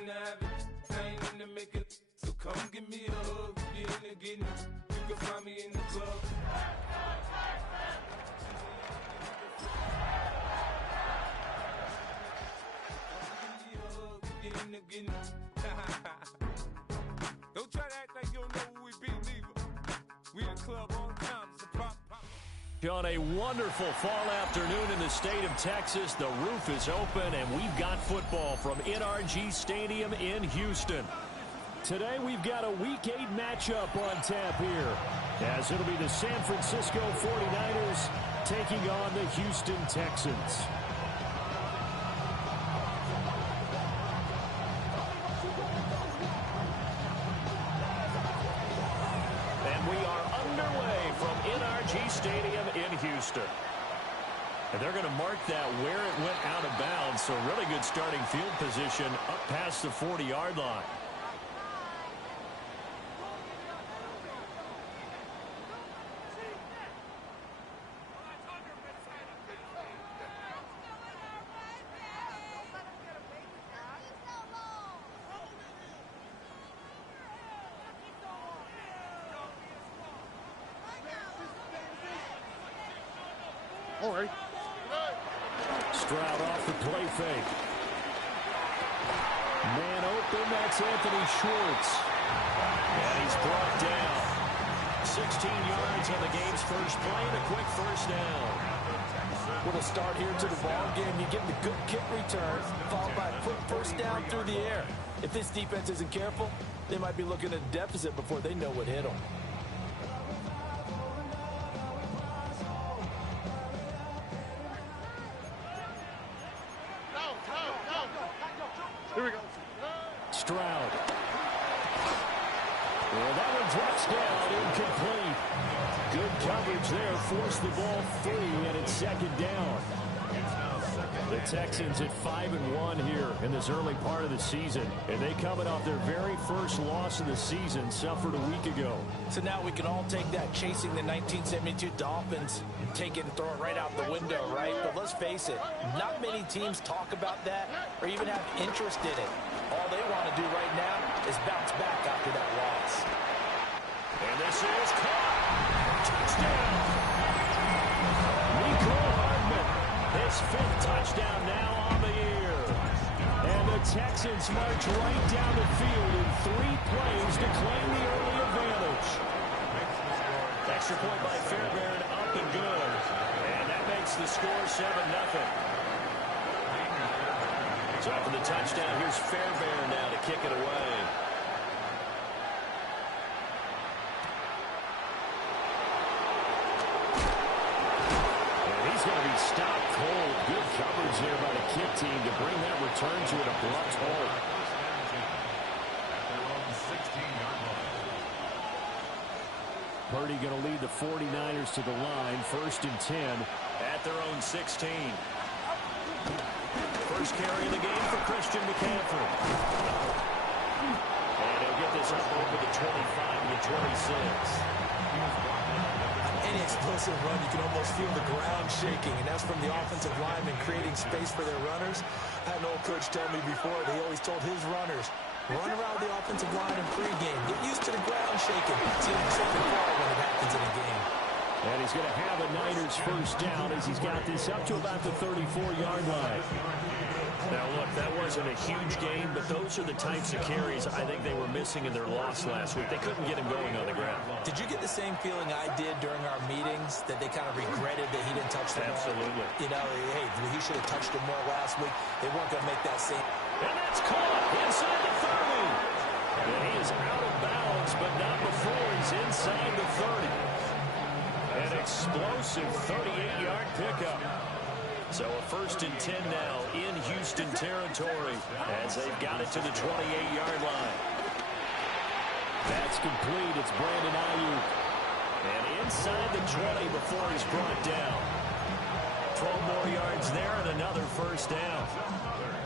into having it. I ain't into making it. So come give me a hug. If you're into getting it, you can find me in the club. Don't try to act like you don't know who we be, neither. We in the club all the time. It's a pop. On a wonderful fall afternoon in the state of Texas, the roof is open, and we've got football from NRG Stadium in Houston. Today, we've got a Week 8 matchup on tap here, as it'll be the San Francisco 49ers taking on the Houston Texans. Stadium in Houston. And they're going to mark that where it went out of bounds, so really good starting field position up past the 40-yard line. Stroud off the play fake. Man open, that's Anthony Schwartz. And he's brought down. 16 yards on the game's first play and a quick first down. What a start here to the ball game. You get the good kick return, followed by a quick first down through the air. If this defense isn't careful, they might be looking at a deficit before they know what hit them. Here we go. Stroud. Well, that one drops down, incomplete. Good coverage there, forced the ball free, and it's second down. The Texans at 5-1 here in this early part of the season, and they coming off their very first loss of the season, suffered a week ago. So now we can all take that chasing the 1972 Dolphins and take it and throw it right out the window, right? But let's face it, not many teams talk about that or even have interest in it. All they want to do right now is bounce back after that loss. And this is caught. Touchdown. Nico Hardman, his 5th touchdown now on the year. And the Texans march right down the field in 3 plays to claim the early advantage. Extra point by Fairbairn, up and good. And that makes the score 7-0. So after the touchdown, here's Fairbairn now to kick it away. And he's going to be stopped cold. Good coverage there by the kick team to bring that return to an abrupt halt. Purdy going to lead the 49ers to the line. 1st and 10 at their own 16. First carry of the game for Christian McCaffrey. And he'll get this up over the 25 to 26. Any explosive run, you can almost feel the ground shaking, and that's from the offensive linemen creating space for their runners. I had an old coach tell me before that he always told his runners, run around the offensive line in pregame. Get used to the ground shaking. See them trip and fall when it happens in a game. And he's going to have a Niners first down as he's got this up to about the 34-yard line. Now, look, that wasn't a huge game, but those are the types of carries I think they were missing in their loss last week. They couldn't get him going on the ground. Did you get the same feeling I did during our meetings, that they kind of regretted that he didn't touch the ball? Absolutely. You know, hey, he should have touched him more last week. They weren't going to make that same. And that's caught inside the 30. And he is out of bounds, but not before he's inside the 30. An explosive 38-yard pickup. So a 1st and 10 now in Houston territory as they've got it to the 28-yard line. That's complete. It's Brandon Ayuk. And inside the 20 before he's brought down. 12 more yards there and another first down.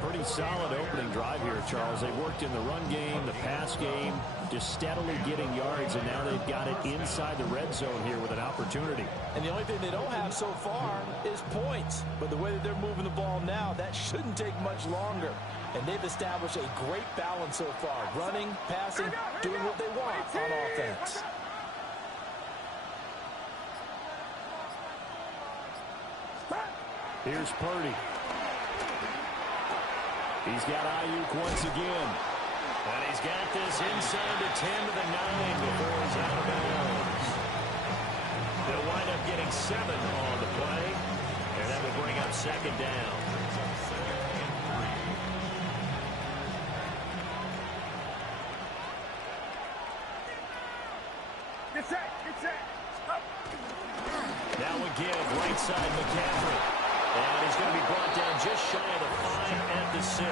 Pretty solid opening drive here, Charles. They worked in the run game, the pass game, just steadily getting yards, and now they've got it inside the red zone here with an opportunity. And the only thing they don't have so far is points. But the way that they're moving the ball now, that shouldn't take much longer. And they've established a great balance so far. Running, passing, doing what they want on offense. Here's Purdy. He's got Ayuk once again. And he's got this inside the 10 to the 9 before he's out of bounds. They'll wind up getting 7 on the play. And that will bring up second down. Get set, get set. Now again, right side McCaffrey. And he's going to be brought down just shy of the 5 at the 6.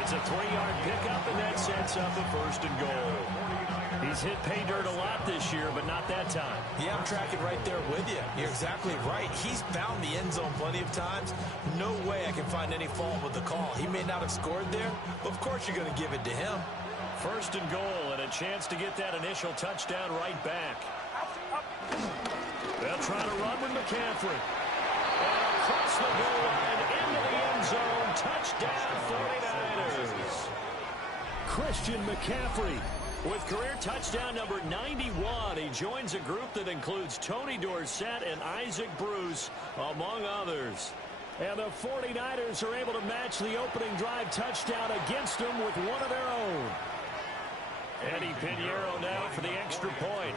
It's a 3-yard pickup, and that sets up a first and goal. He's hit pay dirt a lot this year, but not that time. Yeah, I'm tracking right there with you. You're exactly right. He's found the end zone plenty of times. No way I can find any fault with the call. He may not have scored there, but of course you're going to give it to him. First and goal, and a chance to get that initial touchdown right back. They'll try to run with McCaffrey. And across the goal line, into the end zone. Touchdown, 49ers. Christian McCaffrey with career touchdown number 91. He joins a group that includes Tony Dorsett and Isaac Bruce, among others. And the 49ers are able to match the opening drive touchdown against them with one of their own. Eddie Pinheiro now for the extra point.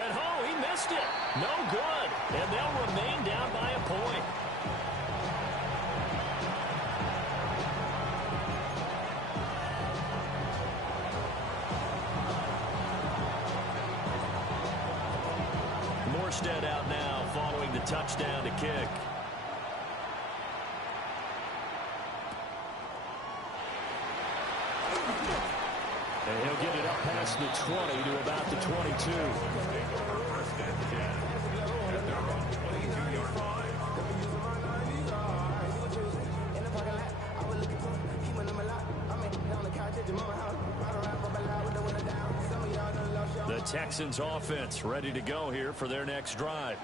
And oh, he missed it. No good. And they'll remain down by a point. Morstead out now following the touchdown to kick. And he'll get it up past the 20 to about the 22. The Texans offense ready to go here for their next drive.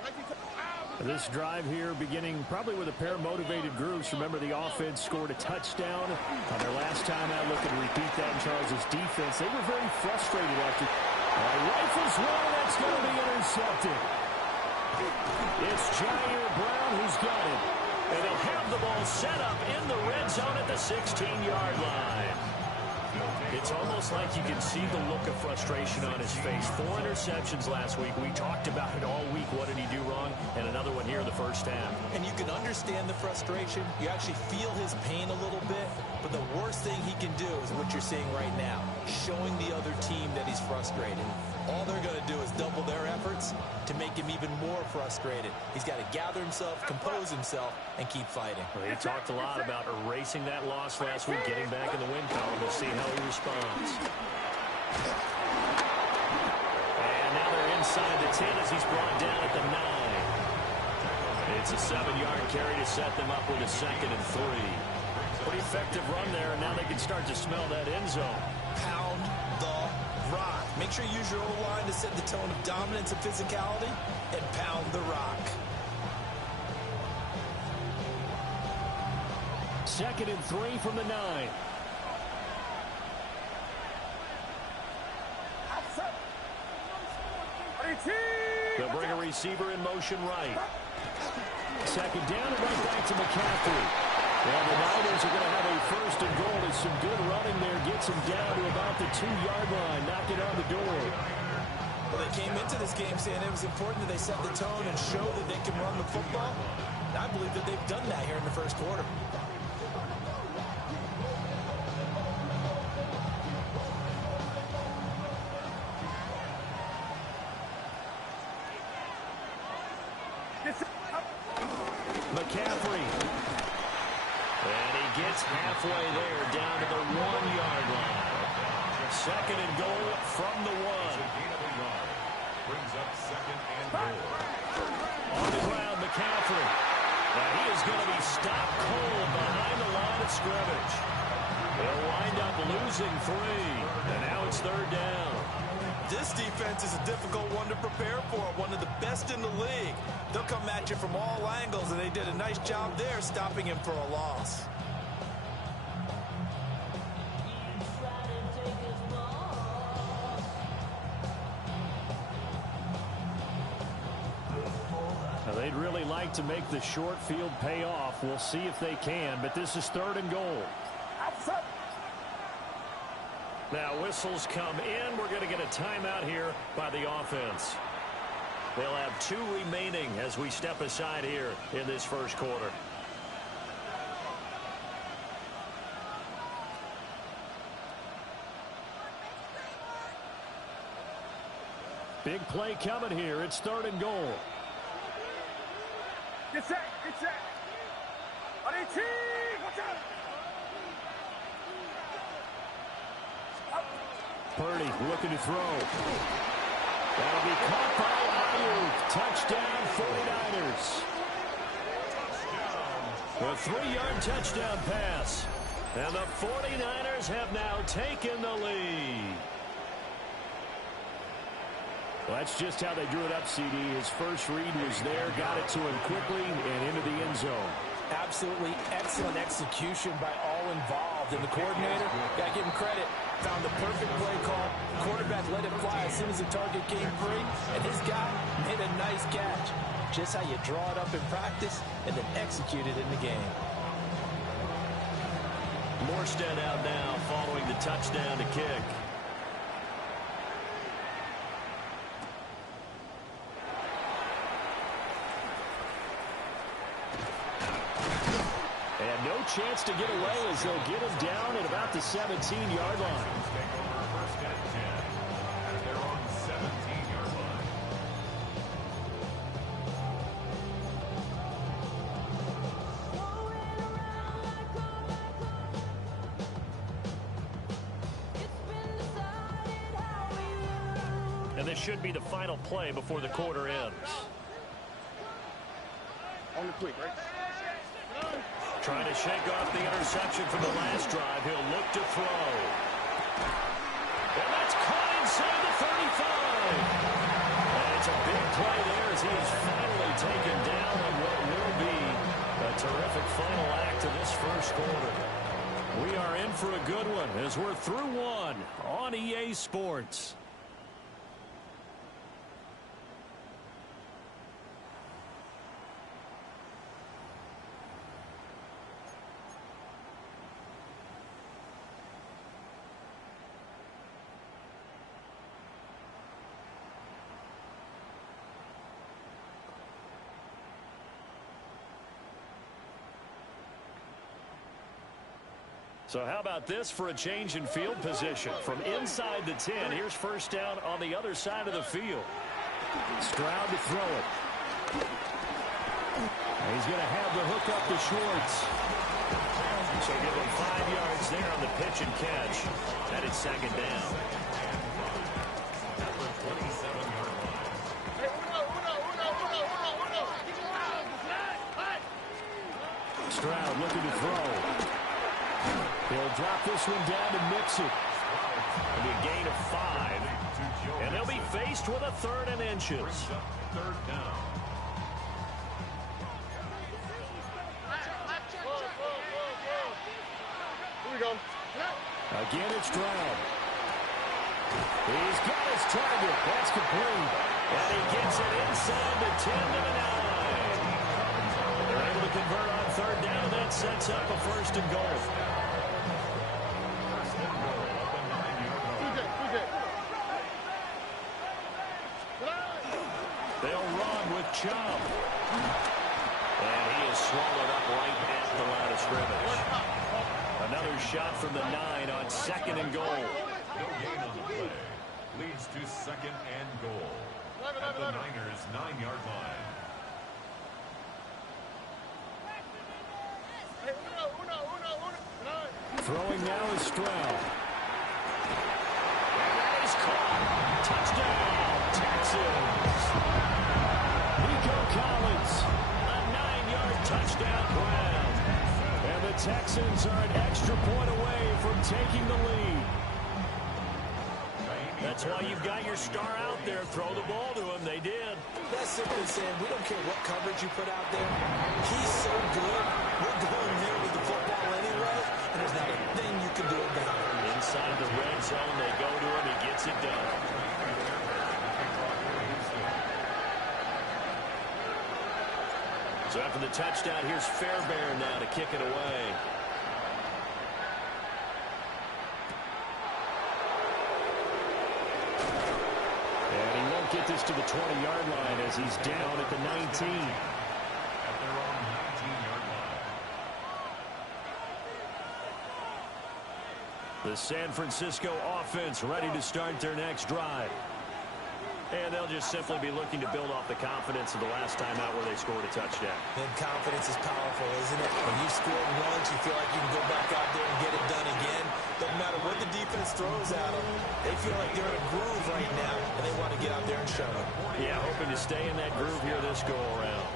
This drive here beginning probably with a pair of motivated groups. Remember, the offense scored a touchdown on their last time out. Looking to repeat that in Charles' defense. They were very frustrated after. Rifles one, that's going to be intercepted. It's Jair Brown who's got it. And they'll have the ball set up in the red zone at the 16-yard line. It's almost like you can see the look of frustration on his face. 4 interceptions last week. We talked about it all week. What did he do wrong? And another one here in the first half. And you can understand the frustration. You actually feel his pain a little bit. But the worst thing he can do is what you're seeing right now, showing the other team that he's frustrated. All they're going to do is double their efforts to make him even more frustrated. He's got to gather himself, compose himself, and keep fighting. Well, he talked a lot about erasing that loss last week, getting back in the win column. We'll see how he responds. And now they're inside the 10 as he's brought down at the 9. It's a 7-yard carry to set them up with a 2nd and 3. Pretty effective run there, and now they can start to smell that end zone. Pound the rock. Make sure you use your O-line to set the tone of dominance and physicality, and pound the rock. 2nd and 3 from the 9. They'll bring a receiver in motion right. 2nd down and right back to McCaffrey. And the Niners are going to have a first and goal. It's some good running there. Gets him down to about the 2-yard line. Knock it on the door. Well, they came into this game saying it was important that they set the tone and show that they can run the football. And I believe that they've done that here in the first quarter. McCaffrey. And he gets halfway there, down to the 1-yard line. 2nd and goal from the 1. Brings up 2nd and goal. On the ground, McCaffrey. Now he is going to be stopped cold behind the line of scrimmage. They'll wind up losing 3. And now it's 3rd down. This defense is a difficult one to prepare for, one of the best in the league. They'll come at you from all angles, and they did a nice job there stopping him for a loss. Now, they'd really like to make the short field pay off. We'll see if they can, but this is 3rd and goal. Now whistles come in. We're going to get a timeout here by the offense. They'll have 2 remaining as we step aside here in this first quarter. Big play coming here. It's 3rd and goal. Get set, get set. On 18, watch out. Purdy looking to throw. That'll be caught by Ayuk. Touchdown, 49ers. A 3-yard touchdown pass. And the 49ers have now taken the lead. Well, that's just how they drew it up, CD. His first read was there, got it to him quickly, and into the end zone. Absolutely excellent execution by all involved. And the coordinator, got to give him credit, found the perfect play call. The quarterback let it fly as soon as the target came free, and his guy made a nice catch. Just how you draw it up in practice and then execute it in the game. Morstead out now following the touchdown to kick. And no chance to get away as they'll get him down at about the 17-yard line. They're on the 17-yard line. And this should be the final play before the quarter ends. On the quick, right? Trying to shake off the interception from the last drive. He'll look to throw. And that's caught inside the 35. And it's a big play there as he is finally taken down on what will be a terrific final act of this first quarter. We are in for a good one as we're through one on EA Sports. So how about this for a change in field position? From inside the 10, here's first down on the other side of the field. Stroud to throw it. And he's going to have the hook up to Schwartz. So give him 5 yards there on the pitch and catch. And it's second down. Stroud looking to throw. He'll drop this one down to Mixon. And a gain of 5. And they'll be faced with a 3rd and inches. Third down. Here we go. Again, it's Stroud. He's got his target. That's complete. And he gets it inside the 10 to the 9. They're able to convert on 3rd down. That sets up a 1st and goal. They'll run with Chubb. And he is swallowed up right at the line of scrimmage. Another shot from the 9 on 2nd and goal. No gain on the play. Leads to 2nd and goal. At the Niners' 9-yard line. Throwing now is Stroud. And that is caught. Touchdown, Texans. Nico Collins, a 9-yard touchdown grab. And the Texans are an extra point away from taking the lead. The That's why you've got your star out there. Throw the ball to him. They did. That's simply saying we don't care what coverage you put out there. He's so good. We're going there with the football anyway, and there's not a thing you can do about it. Inside the red zone, they go to him. He gets it done. So after the touchdown, here's Fairbairn now to kick it away. And he won't get this to the 20-yard line as he's down at the 19. At their own 19-yard line. The San Francisco offense ready to start their next drive. And they'll just simply be looking to build off the confidence of the last time out where they scored a touchdown. And confidence is powerful, isn't it? When you scored once, you feel like you can go back out there and get it done again. Doesn't matter what the defense throws at them. They feel like they're in a groove right now, and they want to get out there and show it. Yeah, hoping to stay in that groove here this go-around.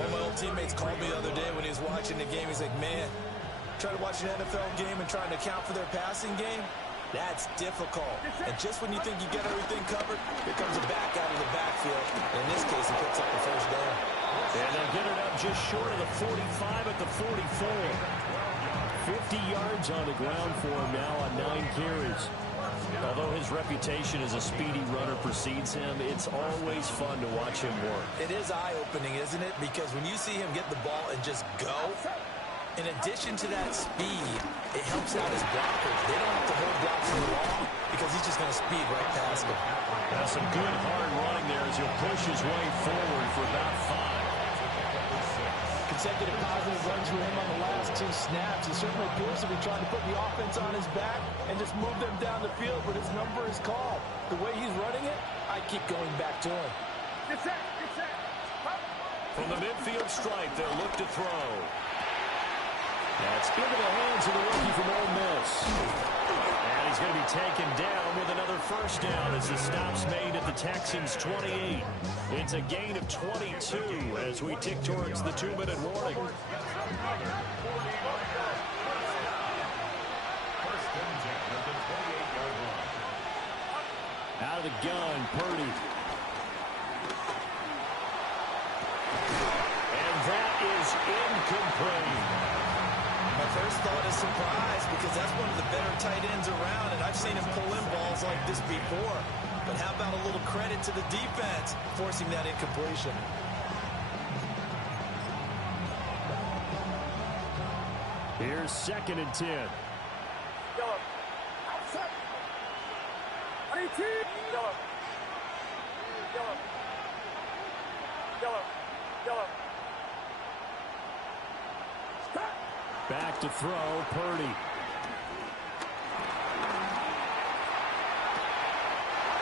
One of my old teammates called me the other day when he was watching the game. He's like, man, trying to watch an NFL game and trying to account for their passing game? That's difficult. And just when you think you get everything covered, here comes a back out of the backfield. And in this case, he picks up the first down. And they'll get it up just short of the 45 at the 44. 50 yards on the ground for him now on 9 carries. Although his reputation as a speedy runner precedes him, it's always fun to watch him work. It is eye-opening, isn't it? Because when you see him get the ball and just go, in addition to that speed, it helps out his blockers. They don't have to hold blocks for long because he's just going to speed right past them. That's some good hard running there as he'll push his way forward for about 5. Consecutive positive runs for him on the last 2 snaps. He certainly appears to be trying to put the offense on his back and just move them down the field, but his number is called. The way he's running it, I keep going back to him. Get set, get set. From the midfield stripe, they'll look to throw. That's into the hands of the rookie from Ole Miss. And he's going to be taken down with another first down as the stop's made at the Texans' 28. It's a gain of 22 as we tick towards the 2-minute warning. Out of the gun, Purdy. And that is incomplete. My first thought is surprise because that's one of the better tight ends around, and I've seen him pull in balls like this before. But how about a little credit to the defense forcing that incompletion? Here's 2nd and 10. Yellow. Outside. 18. Yellow. Yellow. Yellow. Yellow. Stop. Back to throw, Purdy.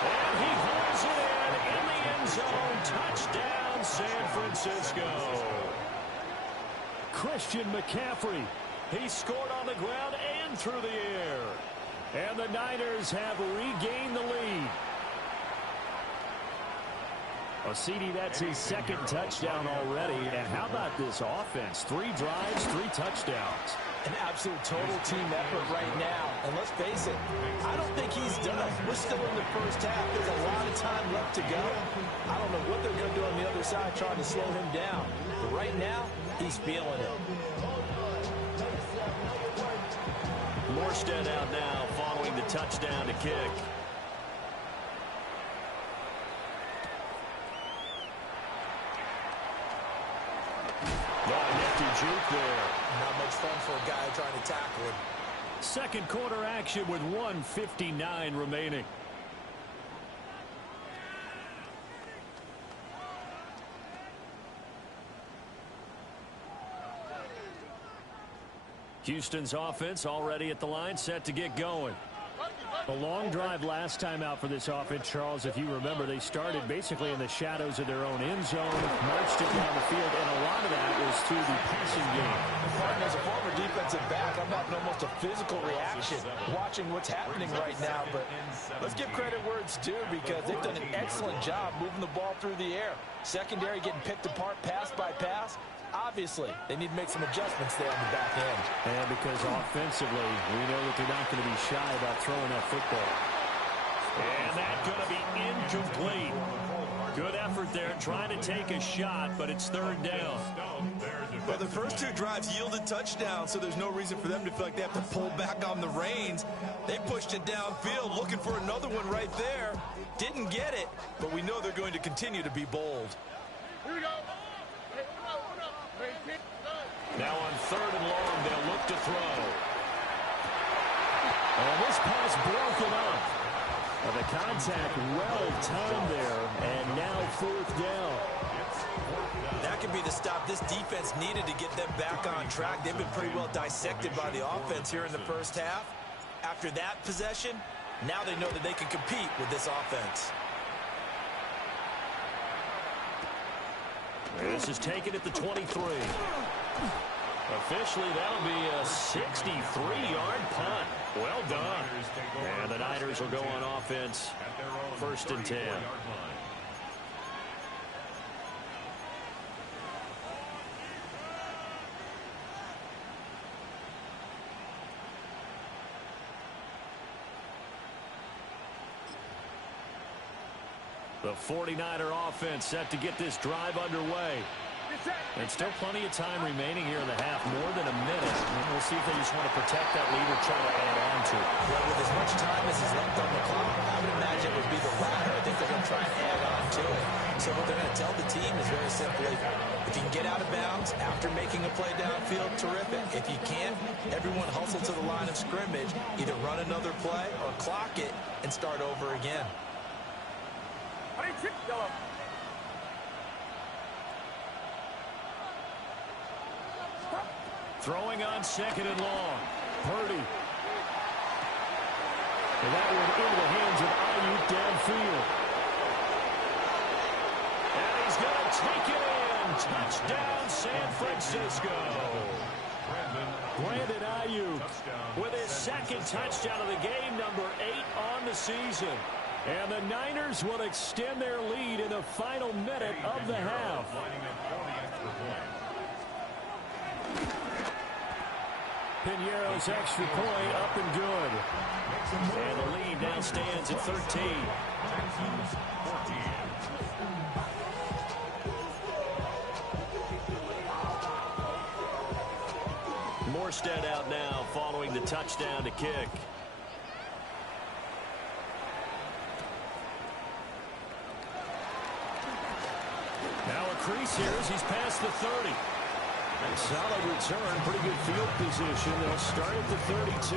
And he holds it in the end zone. Touchdown, San Francisco. Christian McCaffrey. He scored on the ground and through the air. And the Niners have regained the lead. Well, CD, that's his 2nd touchdown already. And how about this offense? 3 drives, 3 touchdowns. An absolute total team effort right now. And let's face it, I don't think he's done. We're still in the first half. There's a lot of time left to go. I don't know what they're going to do on the other side trying to slow him down. But right now, he's feeling it. Morstead out now following the touchdown to kick. Juke there. Not much fun for a guy trying to tackle him. 2nd quarter action with 1:59 remaining. Houston's offense already at the line, set to get going. A long drive last time out for this offense, Charles. If you remember, they started basically in the shadows of their own end zone, marched it down the field, and a lot of that was through the passing game. Martin, as a former defensive back, I'm having almost a physical reaction watching what's happening right now. But let's give credit where it's due because they've done an excellent job moving the ball through the air. Secondary getting picked apart pass by pass. Obviously, they need to make some adjustments there on the back end. And because offensively, we know that they're not going to be shy about throwing that football. And that's going to be incomplete. Good effort there trying to take a shot, but it's third down. Well, their first two drives yielded touchdowns, so there's no reason for them to feel like they have to pull back on the reins. They pushed it downfield, looking for another one right there. Didn't get it, but we know they're going to continue to be bold. Now on third and long, they'll look to throw. And this pass broken up. Well, the contact well timed there, and now fourth down. That could be the stop this defense needed to get them back on track. They've been pretty well dissected by the offense here in the first half. After that possession, now they know that they can compete with this offense. This is taken at the 23. Officially, that'll be a 63-yard punt. Well done. And the Niners will go on offense. First and 10. The 49er offense set to get this drive underway. And still plenty of time remaining here in the half, more than a minute. And we'll see if they just want to protect that lead or try to add on to it. Well, with as much time as is left on the clock, I would imagine it would be the latter. I think they're going to try and add on to it. So what they're going to tell the team is very simply, if you can get out of bounds after making a play downfield, terrific. If you can't, everyone hustle to the line of scrimmage, either run another play or clock it and start over again. Throwing on second and long. Purdy. And that one into the hands of Ayuk downfield. And he's going to take it in. Touchdown, San Francisco. Brandon Ayuk with his second touchdown of the game, number 8 on the season. And the Niners will extend their lead in the final minute of the half. Piñeiro's extra point up and good. And the lead now stands at 13. Morstead out now following the touchdown to kick. Now a crease here as he's past the 30. Solid return, pretty good field position. They'll start at the 32.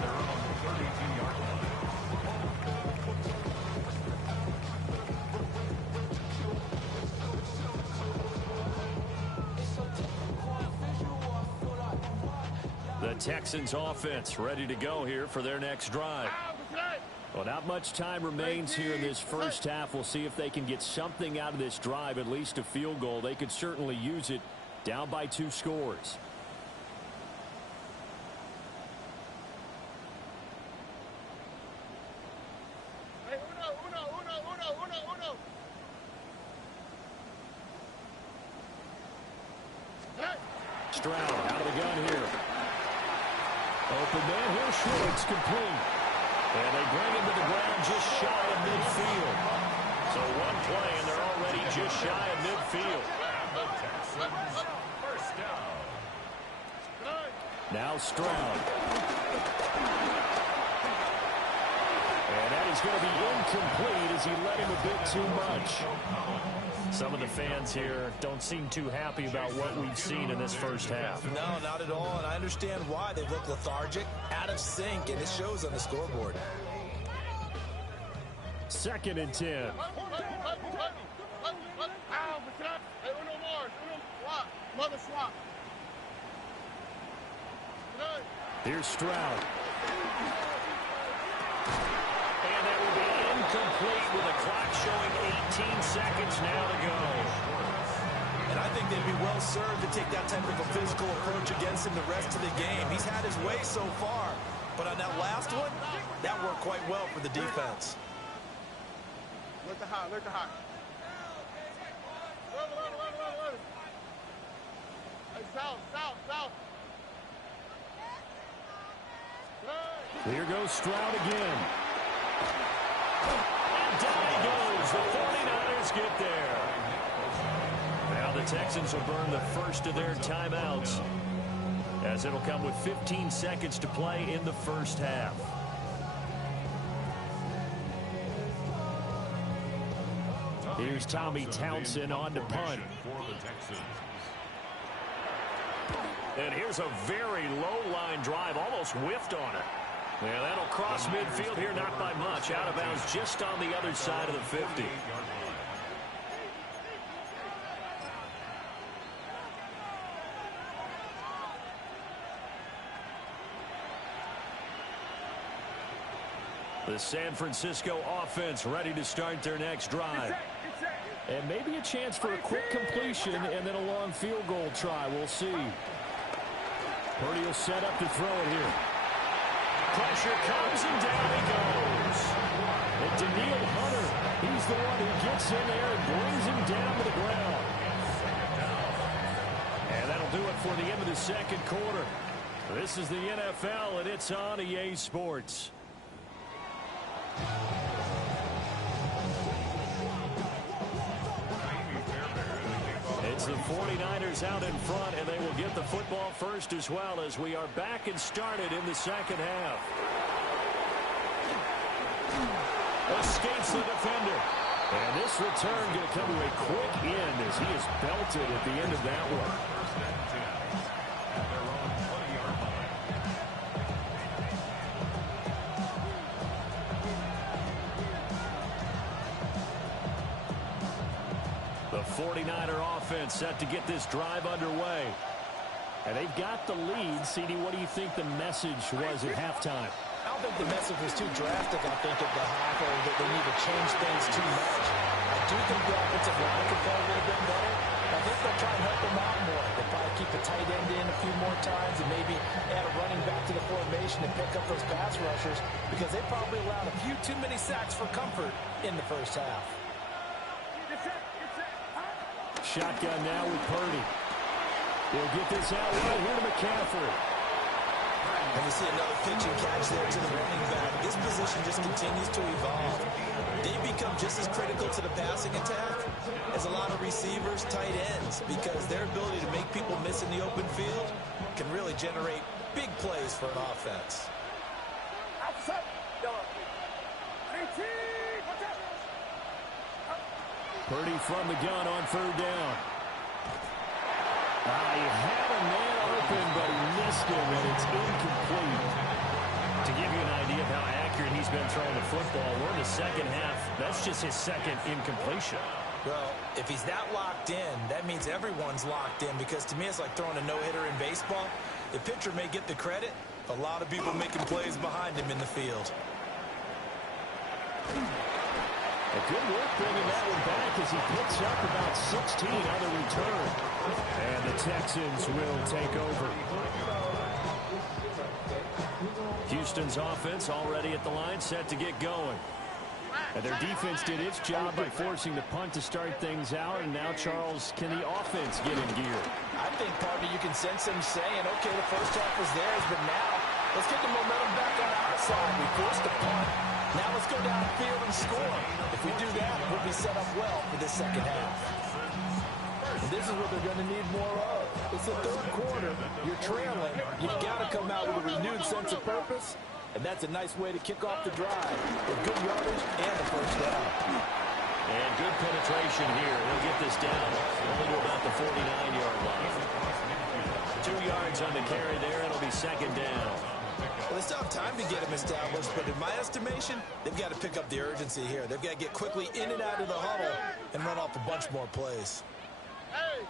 They're on the 32-yard line. The Texans offense ready to go here for their next drive. Well, not much time remains here in this first half. We'll see if they can get something out of this drive, at least a field goal. They could certainly use it, down by 2 scores. Stroud out of the gun here. Open man here, short, it's complete. And they bring him to the ground just shy of midfield. So one play, and they're already just shy of midfield. First down. Now Stroud. And that is going to be incomplete as he let him a bit too much. Some of the fans here don't seem too happy about what we've seen in this first half. No, not at all, and I understand why. They've looked lethargic, out of sync, and it shows on the scoreboard. Second and 10. Here's Stroud. And that will be incomplete with a clock showing 18 seconds now to go. And I think they'd be well served to take that type of a physical approach against him the rest of the game. He's had his way so far, but on that last one, that worked quite well for the defense. Look the high, look the high. Hey, south. Here goes Stroud again. And down he goes. The 49ers get there. Now the Texans will burn the first of their timeouts, as it'll come with 15 seconds to play in the first half. Here's Tommy Townsend on to punt. And here's a very low-line drive, almost whiffed on it. Yeah, that'll cross midfield here, not by much. Out of bounds just on the other side of the 50. The San Francisco offense ready to start their next drive. And maybe a chance for a quick completion and then a long field goal try. We'll see. Purdy will set up to throw it here. Pressure comes and down he goes. And Daniil Hunter, he's the one who gets in there and brings him down to the ground. And that'll do it for the end of the second quarter. This is the NFL, and it's on EA Sports. It's the 49ers out in front, and they will get the football first as well, as we are back and started in the second half. Escapes the defender. And this return going to come to a quick end as he is belted at the end of that one. The 49er offense set to get this drive underway. And they've got the lead. CD, what do you think the message was at halftime? I don't think the message was too drastic, I think, at the half, or that they need to change things too much. I do think the offensive line could play a little bit better. I think they'll try and help them out more. They'll probably keep the tight end in a few more times and maybe add a running back to the formation and pick up those pass rushers, because they probably allowed a few too many sacks for comfort in the first half. Shotgun now with Purdy. He'll get this out right here to McCaffrey. And we see another pitch and catch there to the running back. This position just continues to evolve. They become just as critical to the passing attack as a lot of receivers, tight ends, because their ability to make people miss in the open field can really generate big plays for an offense. Purdy from the gun on third down. He had a man open, but he missed him, and it's incomplete. To give you an idea of how accurate he's been throwing the football, we're in the second half. That's just his second incompletion. Well, if he's that locked in, that means everyone's locked in, because to me it's like throwing a no-hitter in baseball. The pitcher may get the credit, a lot of people making plays behind him in the field. A good work bringing that one back as he picks up about 16 on the return. And the Texans will take over. Houston's offense already at the line, set to get going. And their defense did its job by forcing the punt to start things out. And now, Charles, can the offense get in gear? I think partly you can sense them saying, okay, the first half was theirs, but now let's get the momentum back on our side. We forced the punt. Now let's go downfield and score. If we do that, we'll be set up well for this second half. And this is what they're going to need more of. It's the third quarter. You're trailing. You've got to come out with a renewed sense of purpose, and that's a nice way to kick off the drive with good yardage and the first down. And good penetration here. He'll get this down only to about the 49-yard line. 2 yards on the carry there. It'll be second down. Well, they still have time to get him established, but in my estimation, they've got to pick up the urgency here. They've got to get quickly in and out of the huddle and run off a bunch more plays. Hey!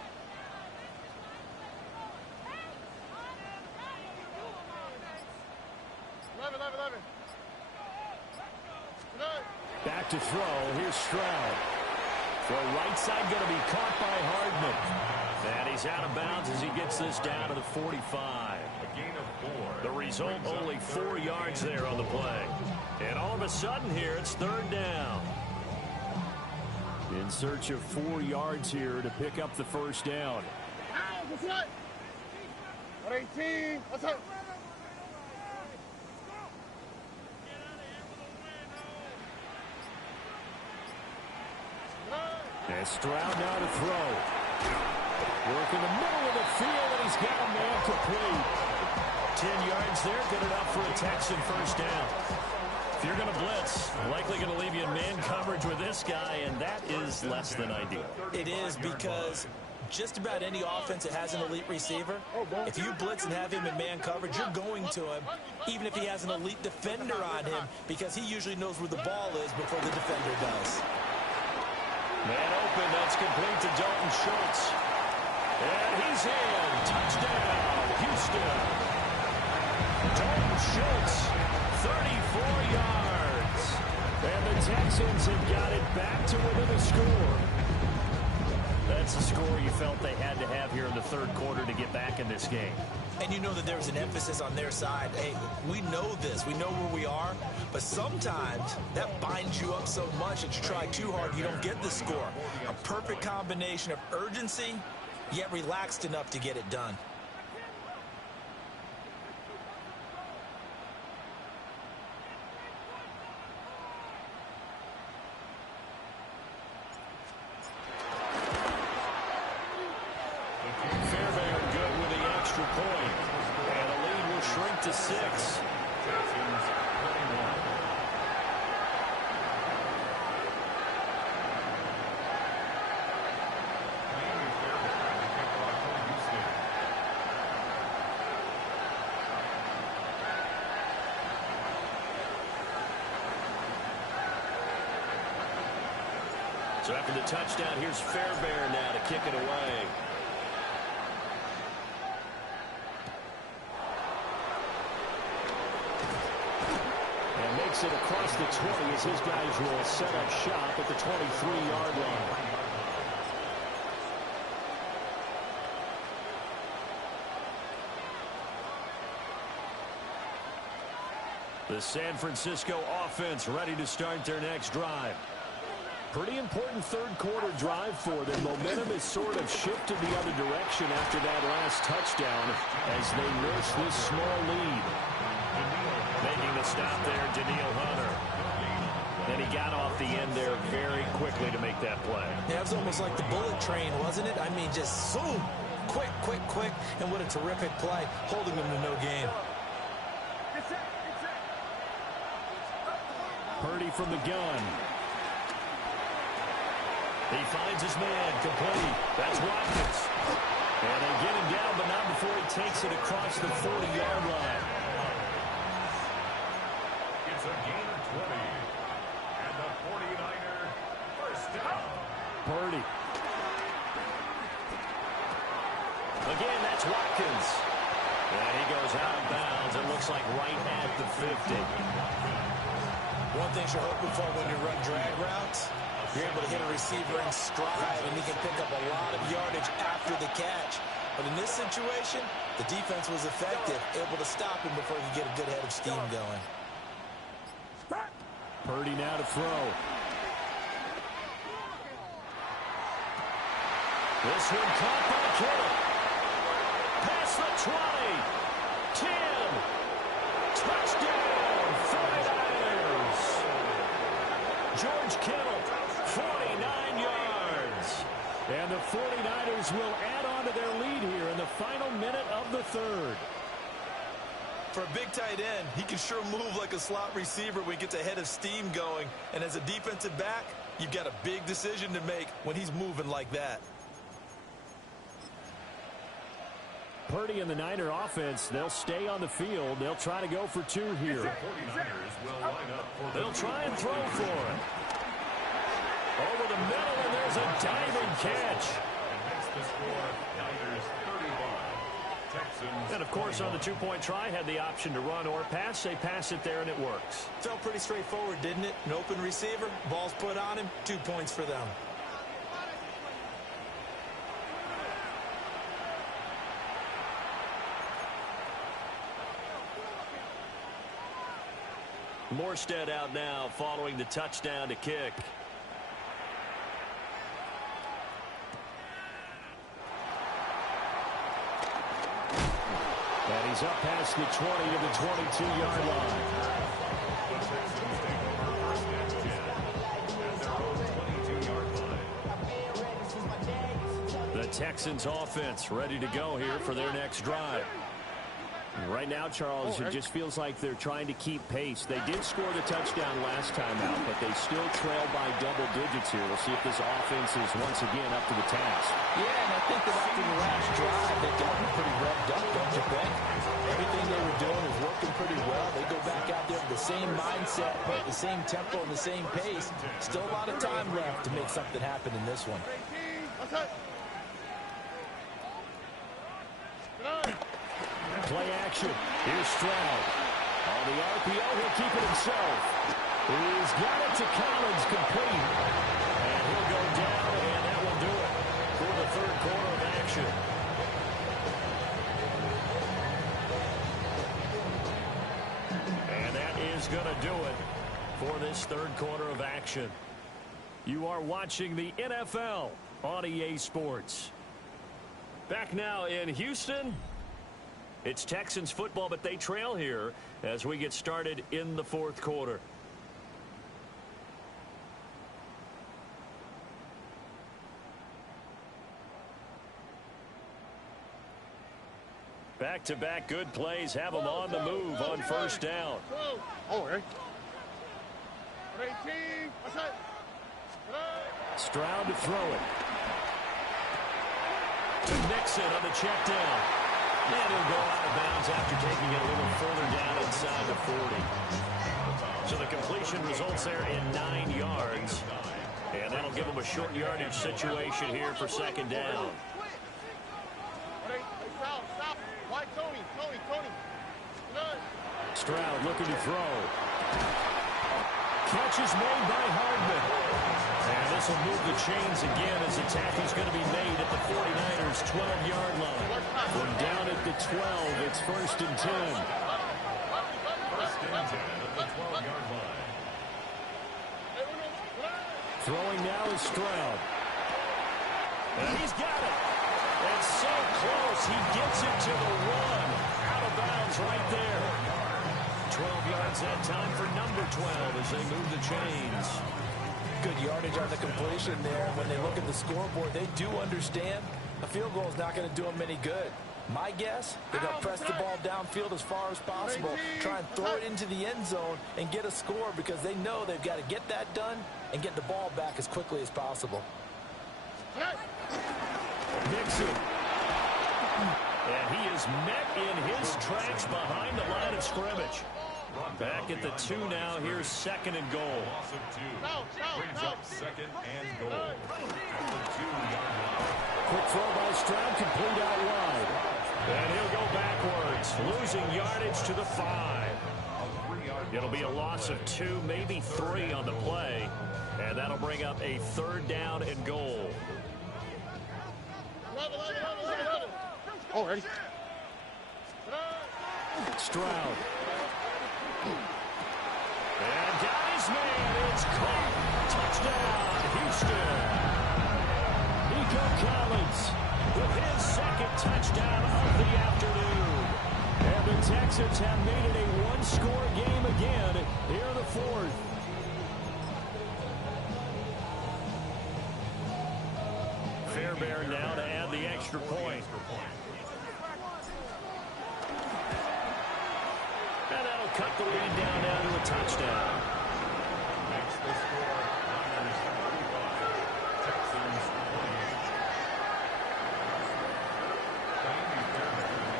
Back to throw. Here's Stroud. Throw right side going to be caught by Hardman. And he's out of bounds as he gets this down to the 45. A gain of 4. The result, only 4 yards there on the play. And all of a sudden here, it's third down. In search of 4 yards here to pick up the first down. What's up? 18. What's up? And Stroud now to throw. Work in the middle of the field, and he's got a man complete. 10 yards there, good enough for a Texan first down. If you're going to blitz, likely going to leave you in man coverage with this guy, and that is less than ideal. It is, because just about any offense that has an elite receiver, if you blitz and have him in man coverage, you're going to him, even if he has an elite defender on him, because he usually knows where the ball is before the defender does. Man open, that's complete to Dalton Schultz. And he's in. Touchdown, Houston. Dalton Schultz, 34 yards. And the Texans have got it back to within a score. That's the score you felt they had to have here in the third quarter to get back in this game. And you know that there was an emphasis on their side. Hey, we know this. We know where we are. But sometimes that binds you up so much that you try too hard, you don't get the score. A perfect combination of urgency, yet relaxed enough to get it done. To 6. So after the touchdown, here's Fairbairn now to kick it away. It across the 20 as his guys will set up shop at the 23-yard line. The San Francisco offense ready to start their next drive. Pretty important third quarter drive for them. Momentum has sort of shifted the other direction after that last touchdown as they nurse this small lead. Making the stop there, Daniil Hunter. And he got off the end there very quickly to make that play. Yeah, it was almost like the bullet train, wasn't it? I mean, just zoom, quick, quick, quick, and what a terrific play, holding them to no gain. Purdy from the gun. He finds his man, complete. That's Watkins. And they get him down, but not before he takes it across the 40-yard line. It's a gain of 20. And the 49er first down. Purdy. Again, that's Watkins. And he goes out of bounds. It looks like right at the 50. One thing you're hoping for when you run drag routes, you're able to hit a receiver in stride, and he can pick up a lot of yardage after the catch. But in this situation, the defense was effective, able to stop him before he could get a good head of steam going. Purdy now to throw. This one caught by Kittle. Past the 20. 10. Touchdown, 49ers. George Kittle, 49 yards. And the 49ers will add on to their lead here in the final minute of the third. For a big tight end, he can sure move like a slot receiver when he gets a head of steam going. And as a defensive back, you've got a big decision to make when he's moving like that. Purdy and the Niner offense, they'll stay on the field. They'll try to go for two here. The 49ers will line up for They'll try and throw for it. Over the middle, and there's a diving catch. And makes the score Niners 31. Texans. And, of course, on the two-point try, had the option to run or pass. They pass it there, and it works. Felt pretty straightforward, didn't it? An open receiver, ball's put on him, 2 points for them. Morstead out now following the touchdown to kick. And he's up past the 20 to the 22-yard line. The Texans take over first and 10 at their own 22-yard line. Texans offense ready to go here for their next drive. Right now, Charles, it just feels like they're trying to keep pace. They did score the touchdown last time out, but they still trail by double digits here. We'll see if this offense is once again up to the task. Yeah, and I think that after the last drive, they've gotten pretty revved up, don't you think? Everything they were doing is working pretty well. They go back out there with the same mindset, but the same tempo and the same pace. Still a lot of time left to make something happen in this one. Play action. Here's Stroud. On the RPO, he'll keep it himself. He's got it to Collins, complete. And he'll go down, and that will do it for the third quarter of action. And that is going to do it for this third quarter of action. You are watching the NFL on EA Sports. Back now in Houston. It's Texans football, but they trail here as we get started in the fourth quarter. Back-to-back good plays have them on the move on first down. Stroud to throw it. To Nixon on the check down. And he'll go out of bounds after taking it a little further down inside the 40. So the completion results there in 9 yards. And that'll give them a short yardage situation here for second down. Stroud looking to throw. Catch is made by Hardman. And this will move the chains again as the tackle's going to be made at the 49ers' 12-yard line. From down at the 12, it's first and 10. First and 10 at the 12-yard line. Throwing now is Stroud. And he's got it. And so close. He gets it to the 1. Out of bounds right there. 12 yards that time for number 12 as they move the chains. Good yardage on the completion there. When they look at the scoreboard, they do understand a field goal is not going to do them any good. My guess, they're going to press the ball downfield as far as possible, try and throw it into the end zone and get a score because they know they've got to get that done and get the ball back as quickly as possible. Nixon. And he is met in his tracks behind the line of scrimmage. Back at the 2 now. Here's second and goal. Loss of 2. Brings up second and goal. Quick throw by Stroud, complete out wide. And he'll go backwards, losing yardage to the 5. It'll be a loss of 2, maybe 3 on the play. And that'll bring up a third down and goal. Ready? Stroud. And got his man. It's caught. Touchdown, Houston. Nico Collins with his second touchdown of the afternoon. And the Texans have made it a one-score game again here in the fourth. Fairbairn now to add the extra point. And that'll cut the lead down to a touchdown. Makes the score Niners 35, Texans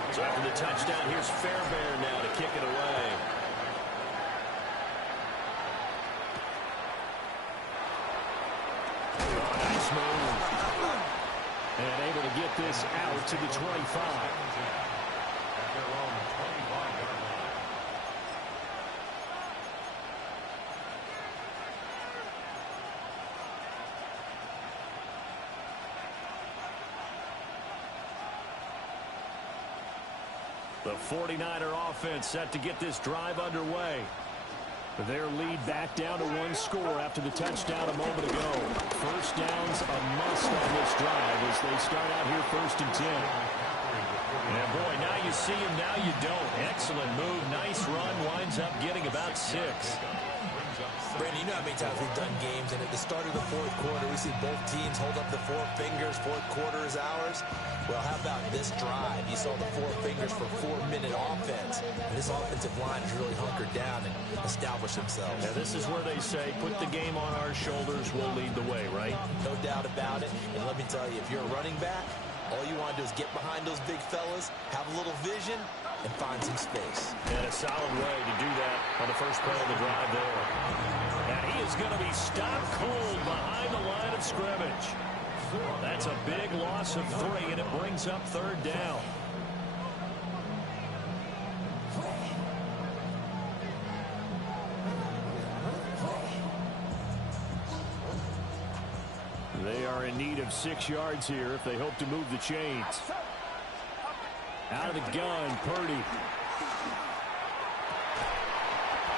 28. So after the touchdown, here's Fairbairn now to kick it away. Oh, nice move. And able to get this out to the 25. At their own 25-yard line. The 49er offense set to get this drive underway. Their lead back down to 1 score after the touchdown a moment ago. First down's a must on this drive as they start out here first and 10. And boy, now you see him, now you don't. Excellent move, nice run, winds up getting about 6. Brings up Brandon, you know how many times we've done games, and at the start of the fourth quarter, we see both teams hold up the four fingers, fourth quarter is ours. Well, how about this drive? You saw the four fingers for 4-minute offense, and this offensive line has really hunkered down and established themselves. Now, this is where they say, put the game on our shoulders, we'll lead the way, right? No doubt about it, and let me tell you, if you're a running back, all you want to do is get behind those big fellas, have a little vision, and find some space. And a solid way to do that on the first play of the drive there. And he is going to be stopped cold behind the line of scrimmage. That's a big loss of 3, and it brings up third down. They are in need of 6 yards here if they hope to move the chains. Out of the gun, Purdy.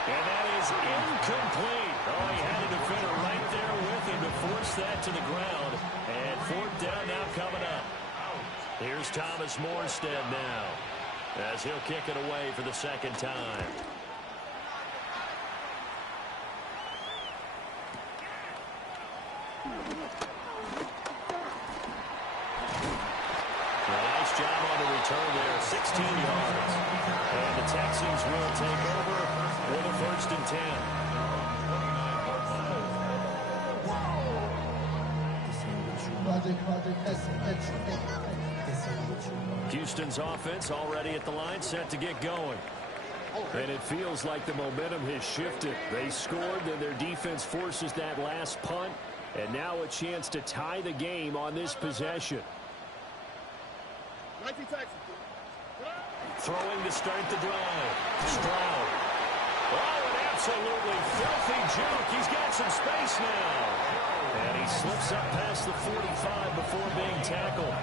And that is incomplete. Oh, he had a defender right there with him to force that to the ground. And fourth down now coming up. Here's Thomas Morstead now as he'll kick it away for the second time. Nice job on the return there, 16 yards. And the Texans will take over with a 1st and 10. Houston's offense already at the line, set to get going. And it feels like the momentum has shifted. They scored, then their defense forces that last punt, and now a chance to tie the game on this possession. Throwing to start the drive. Stroud. Oh, an absolutely filthy juke. He's got some space now. And he slips up past the 45 before being tackled.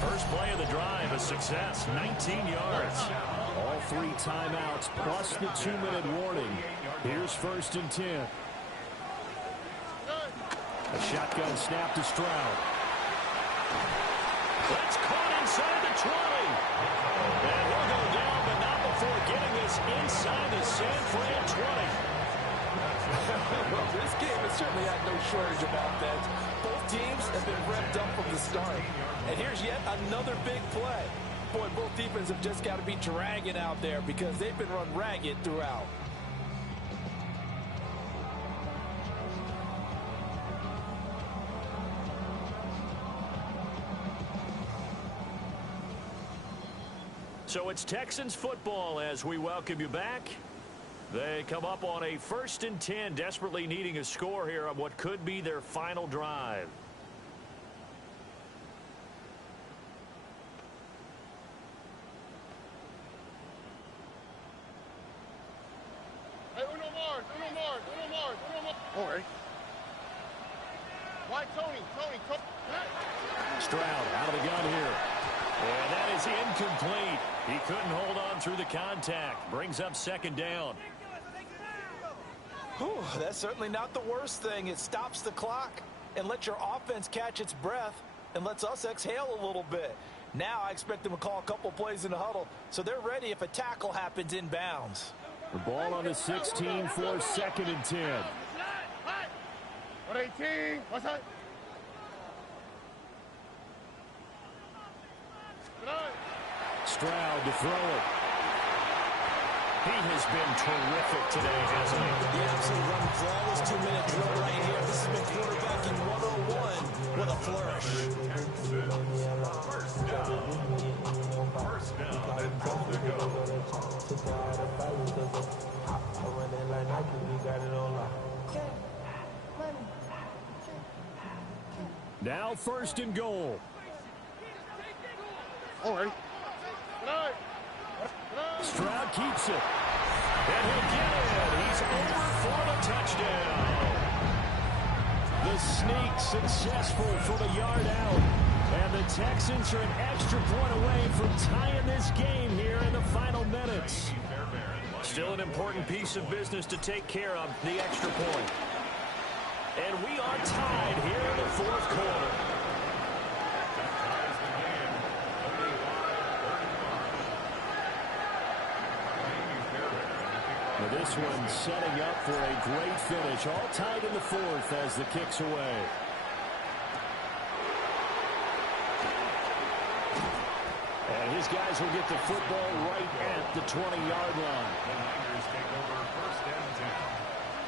First play of the drive, a success, 19 yards. All 3 timeouts plus the 2-minute warning. Here's 1st and 10. A shotgun snap to Stroud. That's caught inside the 20. And he'll go down, but not before getting this inside the San Fran 20. Well, this game has certainly had no shortage of offense. Both teams have been revved up from the start. And here's yet another big play. Boy, both defenses have just got to be dragging out there because they've been run ragged throughout. So it's Texans football as we welcome you back. They come up on a 1st and 10, desperately needing a score here on what could be their final drive. Hey, uno more. All right. Why, Tony? Stroud out of the gun here. And that is incomplete. He couldn't hold on through the contact. Brings up 2nd down. Whew, that's certainly not the worst thing. It stops the clock and lets your offense catch its breath and lets us exhale a little bit. Now I expect them to call a couple plays in the huddle so they're ready if a tackle happens inbounds. The ball on the 16 for 2nd and 10. 18. What's that? Stroud to throw it. He has been terrific today, hasn't he? The absolute run flawless 2-minute drill right here. This has been quarterbacking 101 with a flourish. First down and 12 to go. Now 1st and goal. All right. Stroud keeps it. And he'll get it. He's over for the touchdown. The sneak successful from a yard out. And the Texans are an extra point away from tying this game here in the final minutes. Still an important piece of business to take care of, the extra point. And we are tied here in the 4th quarter. Well, this one setting up for a great finish. All tied in the fourth as the kick's away. And his guys will get the football right at the 20-yard line. The Niners take over first and 10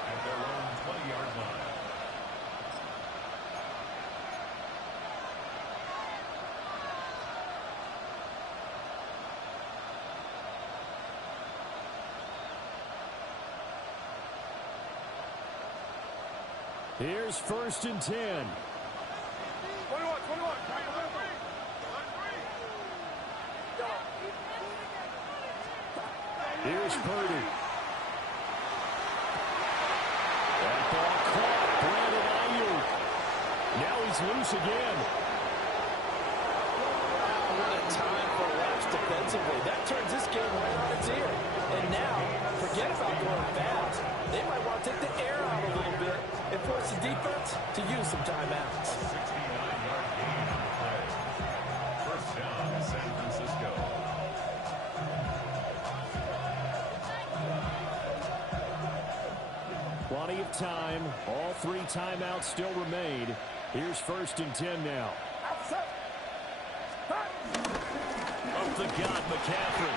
at their own 20-yard line. Here's first and 10. 21. Here's Purdy. That ball caught. Brandon Ayuk. Now he's loose again. What a time for laps defensively. That turns this game right on its ear. And now, forget about going fast. They might want to take the air out a little bit and force the defense to use some timeouts. 69-yard gain on the play. First down, San Francisco. Plenty of time. All three timeouts still remain. Here's first and 10 now. Up the gut, McCaffrey.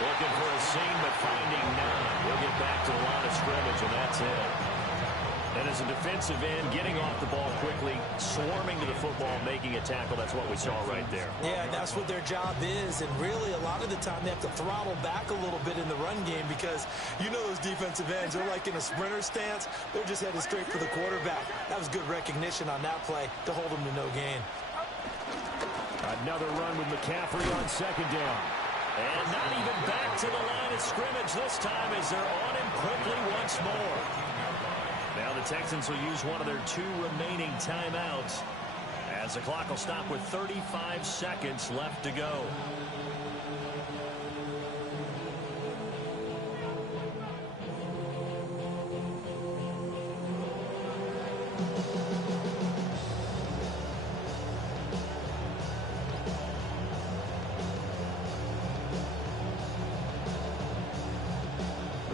Looking for a seam, but finding none. He'll get back to the line of scrimmage, and that's it. And as a defensive end, getting off the ball quickly, swarming to the football, making a tackle, that's what we saw right there. Yeah, and that's what their job is. And really, a lot of the time, they have to throttle back a little bit in the run game because you know those defensive ends, they're like in a sprinter stance. They're just headed straight for the quarterback. That was good recognition on that play to hold them to no gain. Another run with McCaffrey on second down. And not even back to the line of scrimmage this time as they're on him quickly once more. Now the Texans will use one of their two remaining timeouts as the clock will stop with 35 seconds left to go.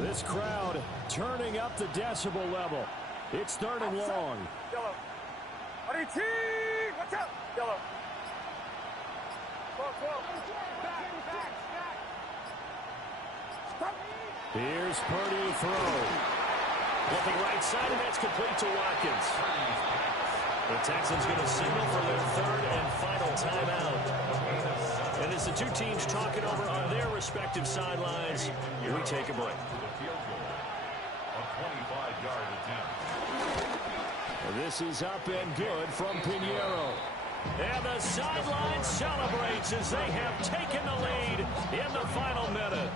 This crowd turning up the decibel level. It's third and long. Yellow. 18. Watch out. Yellow. 12. Back. Stop. Here's Purdy to throw. Looking right side, and that's complete to Watkins. The Texans going to signal for their third and final timeout. And as the two teams talking over on their respective sidelines, we take a break. A 25-yard attempt. This is up and good from Pinheiro. And the sideline celebrates as they have taken the lead in the final minute.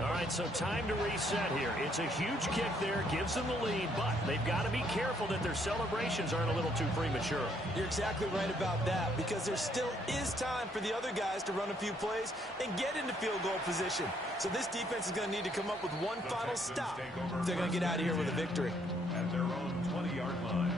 All right, so time to reset here. It's a huge kick there, gives them the lead, but they've got to be careful that their celebrations aren't a little too premature. You're exactly right about that because there still is time for the other guys to run a few plays and get into field goal position. So this defense is going to need to come up with one final stop if they're going to get out of here with a victory. At their own 20-yard line.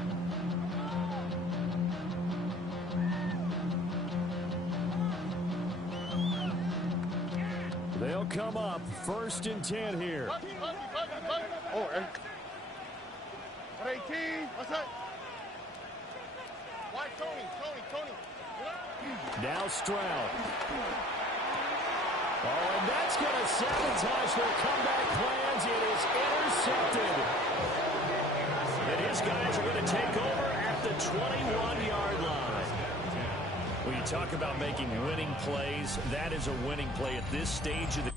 They'll come up first and 10 here. Oh, 18. What's that? Why, Tony. Now Stroud. Oh, and that's going to sabotage their comeback plans. It is intercepted. And his guys are going to take over at the 21-yard line. When you talk about making winning plays, that is a winning play at this stage of the